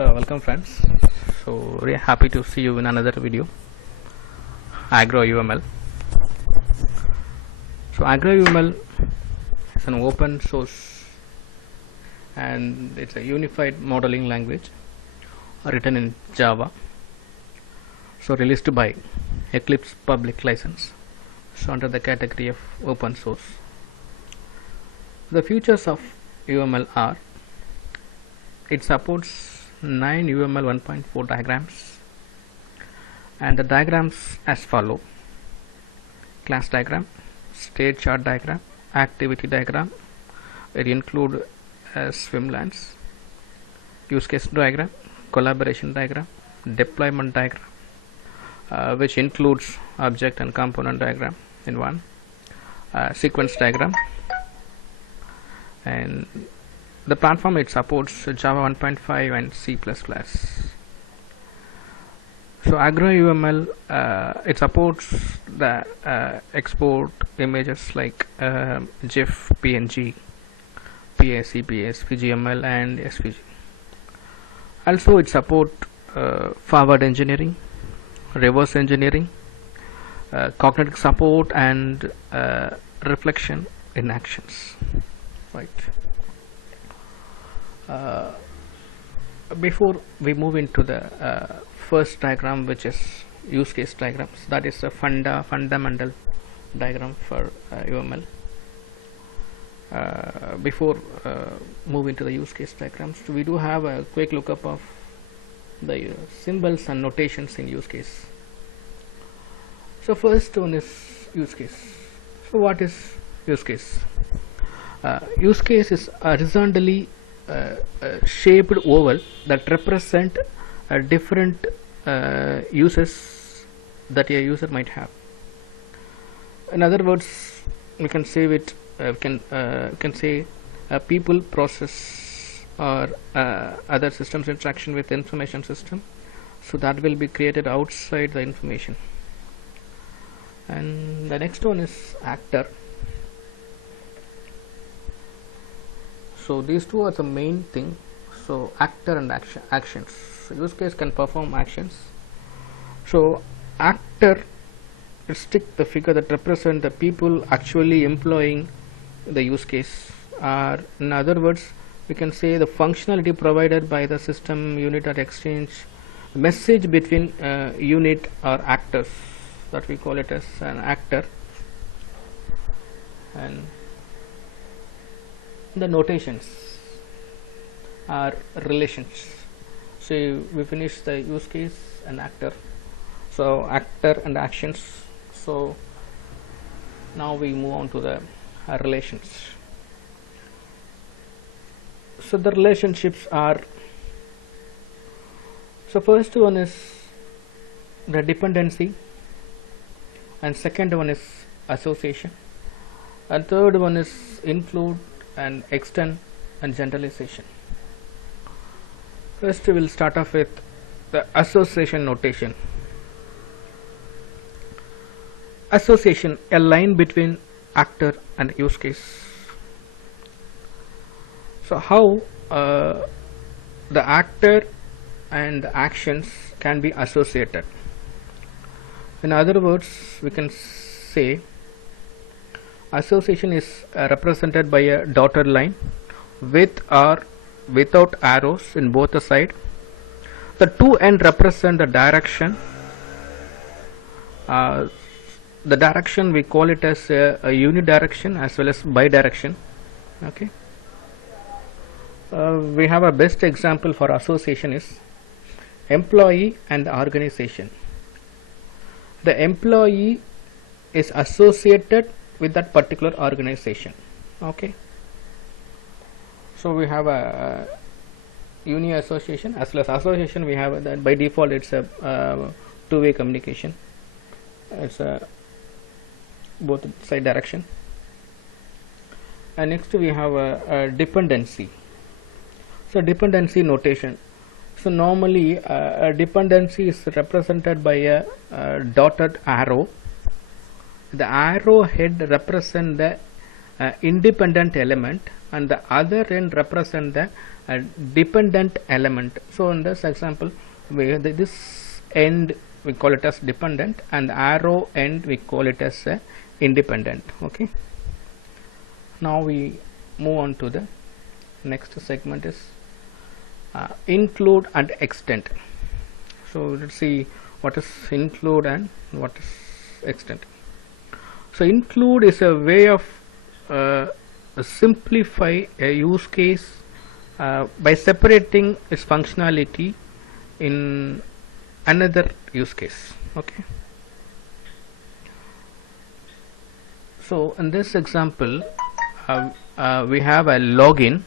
Welcome friends. So very happy to see you in another video, Agro UML. So Agro UML is an open source and it's a unified modeling language written in Java. So released by Eclipse Public License. So under the category of open source. The features of UML are: it supports 9 UML 1.4 diagrams, and the diagrams as follow: class diagram, state chart diagram, activity diagram, it include swim lanes, use case diagram, collaboration diagram, deployment diagram, which includes object and component diagram in one, sequence diagram, and the platform it supports Java 1.5 and C++. So Agro UML it supports the export images like GIF, PNG, PAC, PS, VGML and SVG. Also it supports forward engineering, reverse engineering, cognitive support and reflection in actions. Right. Before we move into the first diagram, which is use case diagrams, that is a fundamental diagram for UML. Before moving to the use case diagrams, we do have a quick lookup of the symbols and notations in use case. So first one is use case. So what is use case? Use case is horizontally shaped oval that represent different uses that a user might have. In other words, we can say it. Can say people, process, or other systems interaction with information system. So that will be created outside the information. And the next one is actor. So these two are the main thing. So actor and actions. So use case can perform actions. So actor stick the figure that represent the people actually employing the use case. Or in other words, we can say the functionality provided by the system, unit or exchange, message between unit or actors, that we call it as an actor. And the notations are relations. So we finish the use case and actor. So actor and actions. So now we move on to the relations. So the relationships are, so first one is the dependency, and second one is association, and third one is include and extend and generalization. First we will start off with the association notation. Association, a line between actor and use case. So how the actor and the actions can be associated. In other words, we can say association is represented by a dotted line with or without arrows in both the side. The two ends represent the direction. The direction we call it as a unidirection as well as bidirection. Okay. We have a best example for association is employee and organization. The employee is associated with that particular organization. Okay. So we have a uni association as well as association. We have that by default it's a two-way communication. It's a both side direction. And next we have a dependency. So dependency notation. So normally a dependency is represented by a dotted arrow. The arrow head represent the independent element and the other end represent the dependent element. So in this example, this end we call it as dependent, and the arrow end we call it as independent. Okay. Now we move on to the next segment is include and extend. So let's see what is include and what is extend. So include is a way of simplify a use case by separating its functionality in another use case. Okay. So in this example, we have a login.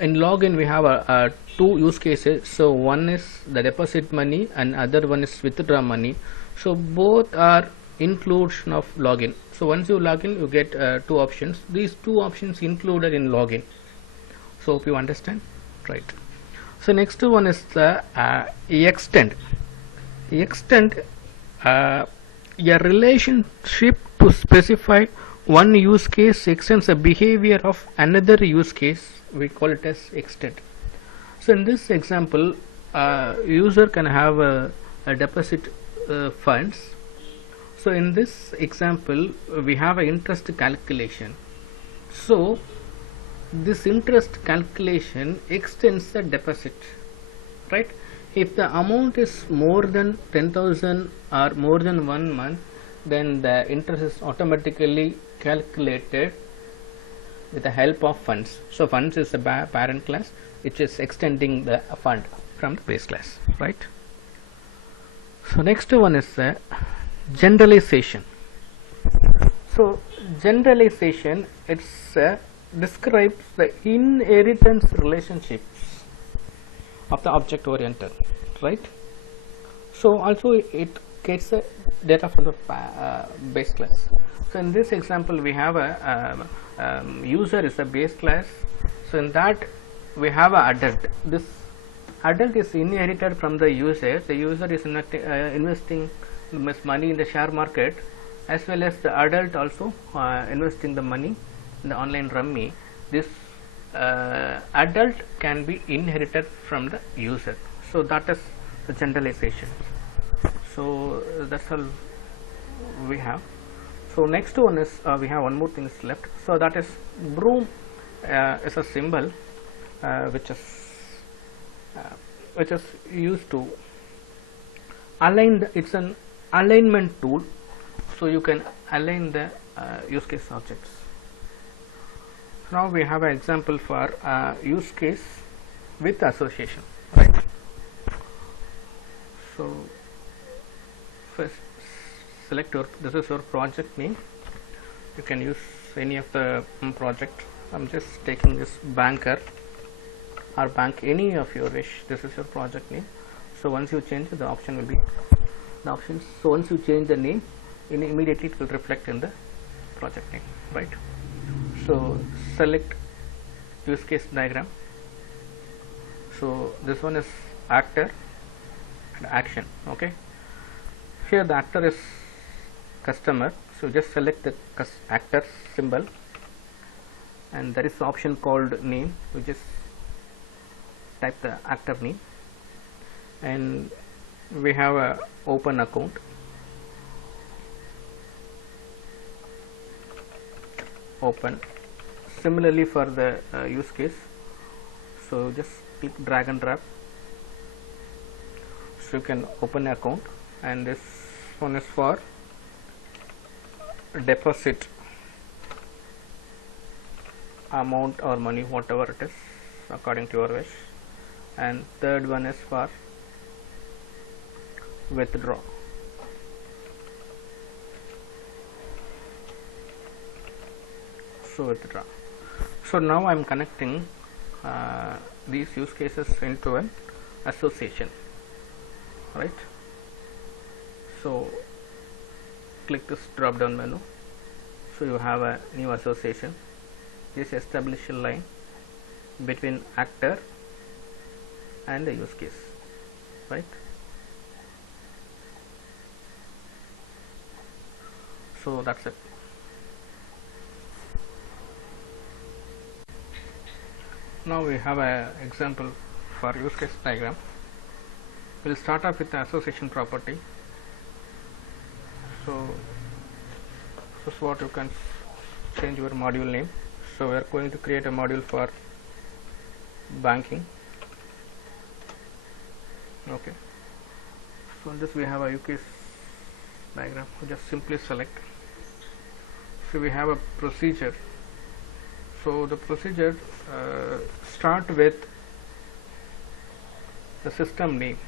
In login we have two use cases. So one is the deposit money and other one is withdraw money. So both are inclusion of login. So once you log in, you get two options. These two options included in login. So hope you understand, right? So next one is the extend. Extend a relationship to specify one use case extends the behavior of another use case. We call it as extend. So in this example, user can have a deposit funds. So in this example, we have an interest calculation. So this interest calculation extends the deposit, right? If the amount is more than 10,000 or more than 1 month, then the interest is automatically calculated with the help of funds. So funds is the parent class which is extending the fund from the base class, right? So next one is the generalization. So generalization, it's describes the inheritance relationships of the object oriented, right? So also it gets the data from the base class. So in this example, we have a user is a base class. So in that we have a adult. This adult is inherited from the user. The user is investing money in the share market, as well as the adult also investing the money in the online rummy. This adult can be inherited from the user. So that is the generalization. So that's all we have. So next one is we have one more thing is left. So that is broom is a symbol which is used to align it's an alignment tool. So you can align the use case objects. Now we have an example for use case with association, right? So first select this is your project name. You can use any of the project. I'm just taking this banker or bank, any of your wish. This is your project name. So once you change the option will be the options. So once you change the name, immediately it will reflect in the project name, right? So select use case diagram. So this one is actor and action. Okay, here the actor is customer. So just select the actor symbol, and there is the option called name. We just type the actor name, and we have a open account. Open. Similarly for the use case, so just click drag and drop. So you can open an account, and this one is for deposit amount or money, whatever it is according to your wish, and third one is for withdraw. So withdraw. So now I am connecting these use cases into an association, right? So click this drop down menu. So you have a new association. Just establish a line between actor and the use case, right? So that's it. Now we have a example for use case diagram. We'll start off with the association property. So this is what you can change your module name. So we are going to create a module for banking. Okay, so in this we have a use case diagram. We just simply select. So we have a procedure. So the procedure start with the system name.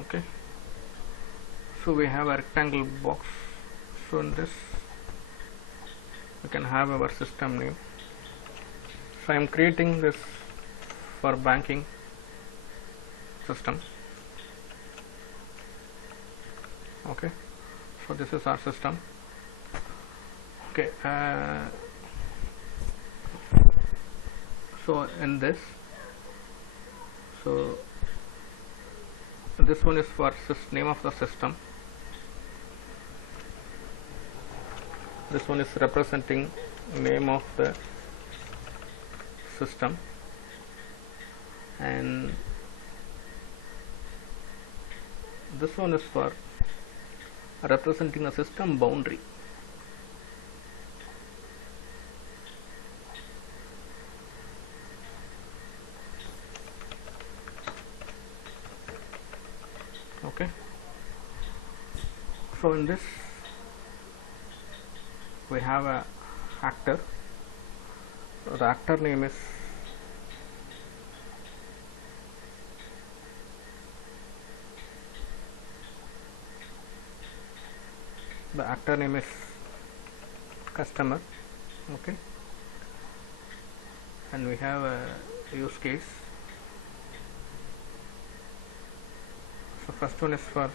Okay, so we have a rectangle box. So in this we can have our system name. So I am creating this for banking system. Okay, so this is our system. Okay, so in this, so this one is for name of the system. This one is representing name of the system, and this one is for representing a system boundary. Okay, so in this we have a actor. So the actor name is customer. Okay, and we have a use case. So first one is for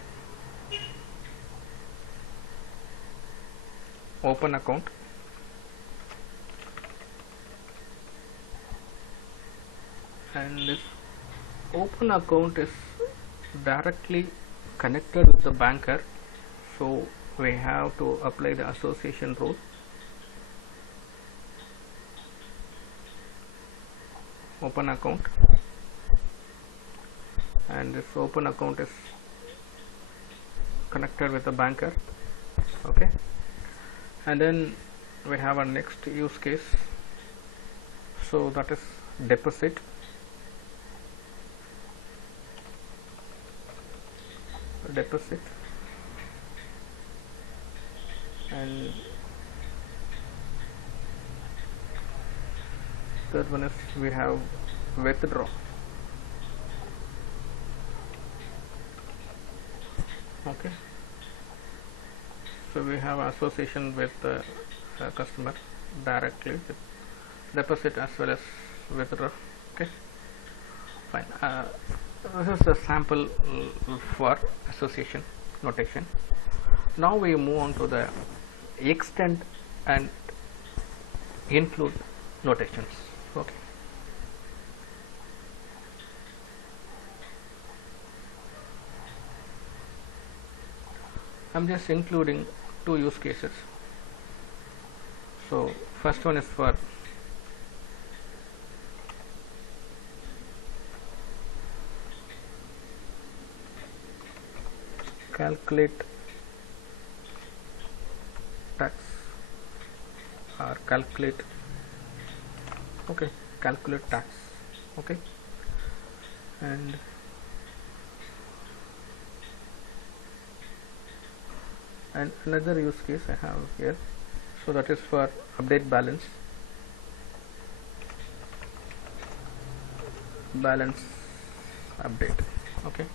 open account. And this open account is directly connected with the banker, so we have to apply the association rule. Open account, and this open account is connected with the banker. Okay, and then we have our next use case. So that is deposit. And third one is we have withdraw. Okay, so we have association with the customer directly with deposit as well as withdraw. Okay, fine. This is a sample for association notation. Now we move on to the extend and include notations. Okay, I'm just including two use cases. So first one is for calculate tax or calculate tax. Okay, and another use case I have here. So that is for update balance update. Okay,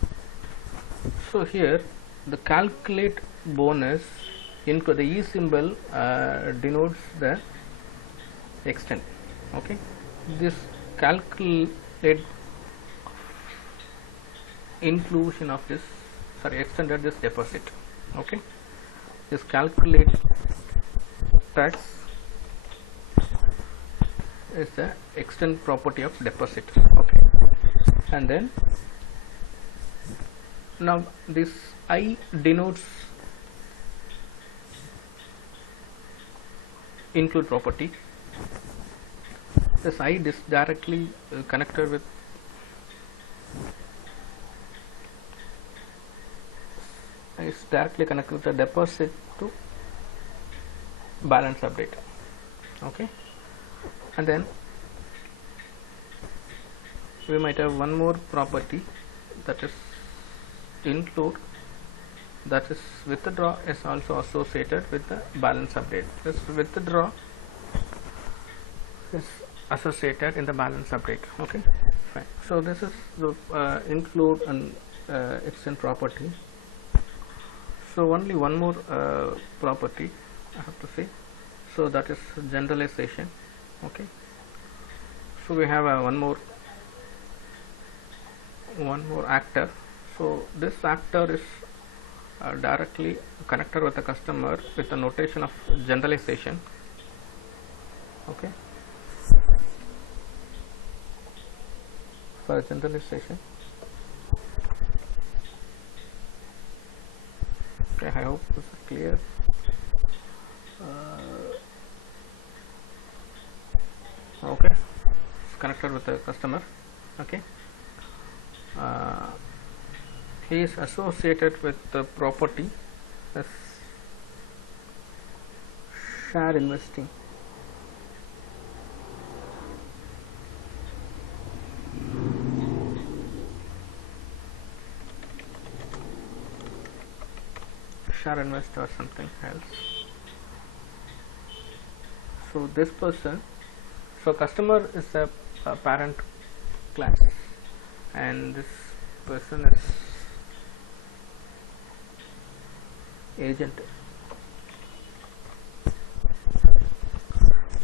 so here the calculate bonus into the E symbol denotes the extent. Okay, this calculate inclusion of this, extended this deposit. Okay, this calculate tax is the extend property of deposit. Okay, and then now this I denotes include property, this I is directly connected with the deposit to balance update. Okay, and then we might have one more property, that is include, that is withdraw is also associated with the balance update. This withdraw is associated in the balance update. Okay, fine. So this is the include and extend property. So only one more property I have to say, so that is generalization. Okay, so we have one more actor. So this actor is directly connected with the customer with the notation of generalization. Okay, for generalization. Okay, I hope this is clear. Okay, it's connected with the customer. Okay, he is associated with the property as share investing. Share invest or something else. So this person, so customer is a parent class, and this person is agent.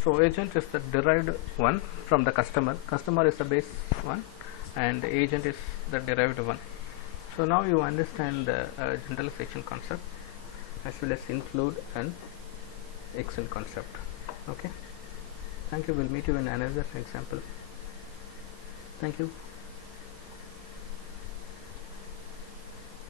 So agent is the derived one from the customer. Customer is the base one, and the agent is the derived one. So now you understand the generalization concept as well as include and extend concept. Okay, thank you. We'll meet you in another example. Thank you.